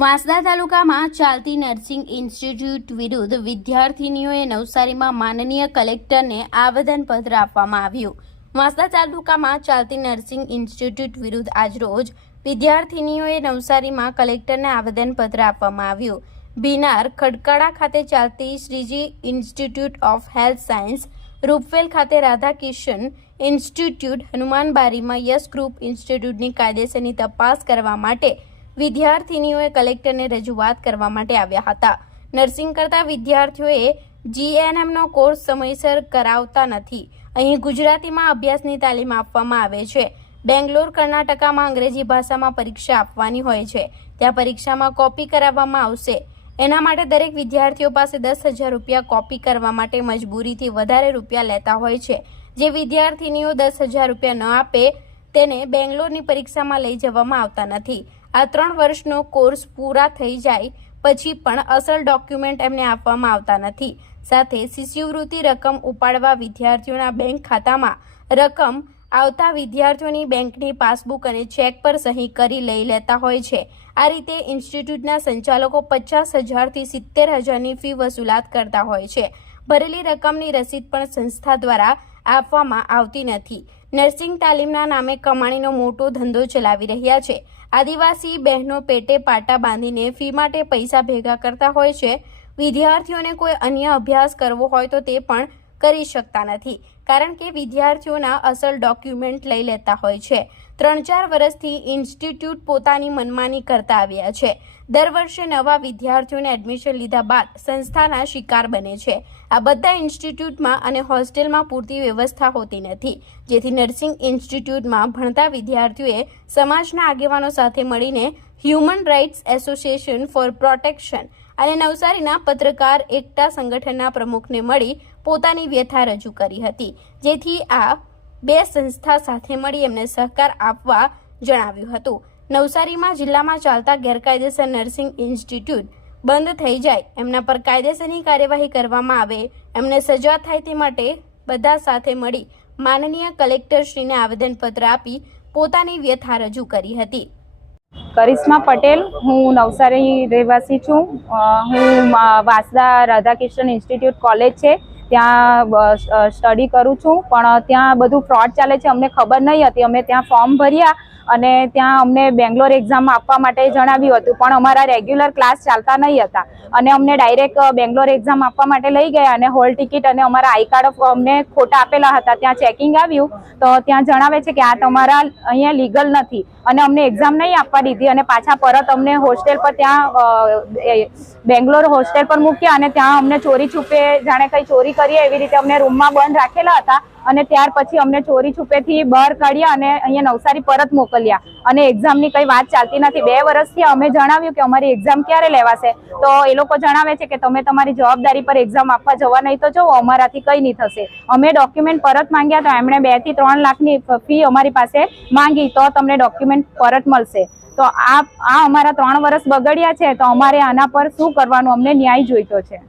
વાંસદા તાલુકામાં ચાલતી nursing institute વિરુદ્ધ વિદ્યાર્થીનીઓએ નવસારીમાં માનનીય કલેક્ટરને આવેદનપત્ર આપવામાં આવ્યું। વાંસદા તાલુકામાં ચાલતી નર્સિંગ ઇન્સ્ટિટ્યૂટ વિરુદ્ધ આજરોજ વિદ્યાર્થીનીઓએ નવસારીમાં કલેક્ટરને આવેદનપત્ર આપવામાં આવ્યું। ભીનાર ખડકાળા ખાતે ચાલતી Shriji institute of health science, Rupvel ખાતે રાધાકિશન ઇન્સ્ટિટ્યૂટ, હનુમાનબારીમાં યશ ગ્રુપ ઇન્સ્ટિટ્યૂટની કાયદેસરની તપાસ કરવા માટે વિદ્યાર્થીનીઓએ કલેક્ટરને રજૂઆત કરવા માટે આવ્યા હતા। નર્સિંગ કરતા વિદ્યાર્થીઓએ જીએનએમનો કોર્સ સમયસર કરાવતા નથી। અહીં ગુજરાતીમાં અભ્યાસની તાલીમ આપવામાં આવે છે। બેંગ્લોર, કર્ણાટકામાં અંગ્રેજી ભાષામાં પરીક્ષા આપવાની હોય છે। ત્યાં પરીક્ષામાં કોપી કરાવવામાં આવશે। એના માટે દરેક વિદ્યાર્થીઓ પાસે 10,000 રૂપિયા કોપી કરવા માટે મજબૂરીથી વધારે રૂપિયા લેતા હોય છે। જે વિદ્યાર્થીનીઓ 10,000 રૂપિયા ન આપે તેને બેંગ્લોરની પરીક્ષામાં લઈ જવામાં આવતા નથી। આ 3 વર્ષનો કોર્સ પૂરા થઈ જાય પછી પણ અસલ ડોક્યુમેન્ટ એમને આપવામાં આવતા નથી। સાથે શિષ્યવૃત્તિ રકમ ઉપાડવા વિદ્યાર્થીઓના બેંક ખાતામાં રકમ આવતા વિદ્યાર્થીઓની બેંકની પાસબુક અને ચેક પર સહી કરી લઈ લેતા હોય છે। આ રીતે ઇન્સ્ટિટ્યૂટના સંચાલકો 50,000 થી 70,000ની ફી વસૂલાત કરતા હોય છે। ભરેલી રકમની રસીદ પણ સંસ્થા દ્વારા આપવામાં આવતી નથી। નર્સિંગ તાલીમના નામે કમાણીનો મોટો ધંધો ચલાવી રહ્યા છે। આદિવાસી બહેનો પેટે પાટા બાંધીને ફી માટે પૈસા ભેગા કરતા હોય છે। વિદ્યાર્થીઓને કોઈ અન્ય અભ્યાસ કરવો હોય તો તે પણ કરી શકતા નથી, કારણ કે વિદ્યાર્થીઓના અસલ ડોક્યુમેન્ટ લઈ લેતા હોય છે। 3-4 વર્ષથી ઇન્સ્ટિટ્યૂટ પોતાની મનમાની કરતા આવ્યા છે। દર વર્ષે નવા વિદ્યાર્થીઓને એડમિશન લીધા બાદ સંસ્થાના શિકાર બને છે। આ બધા ઇન્સ્ટિટ્યૂટમાં અને હોસ્ટેલમાં પૂરતી વ્યવસ્થા હોતી નથી, જેથી નર્સિંગ ઇન્સ્ટિટ્યૂટમાં ભણતા વિદ્યાર્થીઓએ સમાજના આગેવાનો સાથે મળીને human rights association for protection અને નવસારીના પત્રકાર એકતા સંગઠનના પ્રમુખને મળી પોતાની વ્યથા રજૂ કરી હતી, જેથી આ બે સંસ્થા સાથે મળી એમને સહકાર આપવા જણાવ્યું હતું। નવસારીમાં જિલ્લામાં ચાલતા ગેરકાયદેસર નર્સિંગ ઇન્સ્ટિટ્યૂટ બંધ થઈ જાય, એમના પર કાયદેસરની કાર્યવાહી કરવામાં આવે, એમને સજા થાય તે માટે બધા સાથે મળી માનનીય કલેક્ટરશ્રીને આવેદનપત્ર આપી પોતાની વ્યથા રજૂ કરી હતી। કરિશ્મા પટેલ, હું નવસારી રહેવાસી છું। હું વાંસદા રાધાકિશન ઇન્સ્ટિટ્યૂટ કોલેજ છે ત્યાં સ્ટડી કરું છું, પણ ત્યાં બધું ફ્રોડ ચાલે છે। અમને ખબર નહીં હતી। અમે ત્યાં ફોર્મ ભર્યા અને ત્યાં અમને બેંગ્લોર એક્ઝામ આપવા માટે જણાવ્યું હતું, પણ અમારા રેગ્યુલર ક્લાસ ચાલતા નહીં હતા અને અમને ડાયરેક્ટ બેંગ્લોર એક્ઝામ આપવા માટે લઈ ગયા અને હોલ ટિકિટ અને અમારા આઈ કાર્ડ અમને ખોટા આપેલા હતા। ત્યાં ચેકિંગ આવ્યું તો ત્યાં જણાવે છે કે આ તમારા અહીંયા લીગલ નથી અને અમને એક્ઝામ નહીં આપવા દીધી અને પાછા પરત અમને હોસ્ટેલ પર ત્યાં બેંગ્લોર હોસ્ટેલ પર મૂક્યા અને ત્યાં અમને ચોરી છુપે જાણે કંઈ ચોરી કરીએ એવી રીતે અમને રૂમમાં બંધ રાખેલા હતા અને ત્યાર પછી અમને ચોરી છુપેથી બહાર કાઢ્યા અને અહીંયા નવસારી પરત મોકલ્યા અને એક્ઝામની કંઈ વાત ચાલતી નથી। 2 વર્ષથી અમે જણાવ્યું કે અમારી એક્ઝામ ક્યારે લેવાશે, તો એ લોકો જણાવે છે કે તમે તમારી જવાબદારી પર એક્ઝામ આપવા જવા નહીં તો જુઓ, અમારાથી કંઈ નહીં થશે। અમે ડોક્યુમેન્ટ પરત માંગ્યા તો એમણે 2 થી 3 લાખની ફી અમારી પાસે માંગી તો તમને ડોક્યુમેન્ટ પરત મળશે। તો આ અમારા 3 વર્ષ બગડ્યા છે, તો અમારે આના પર શું કરવાનું, અમને ન્યાય જોઈતો છે।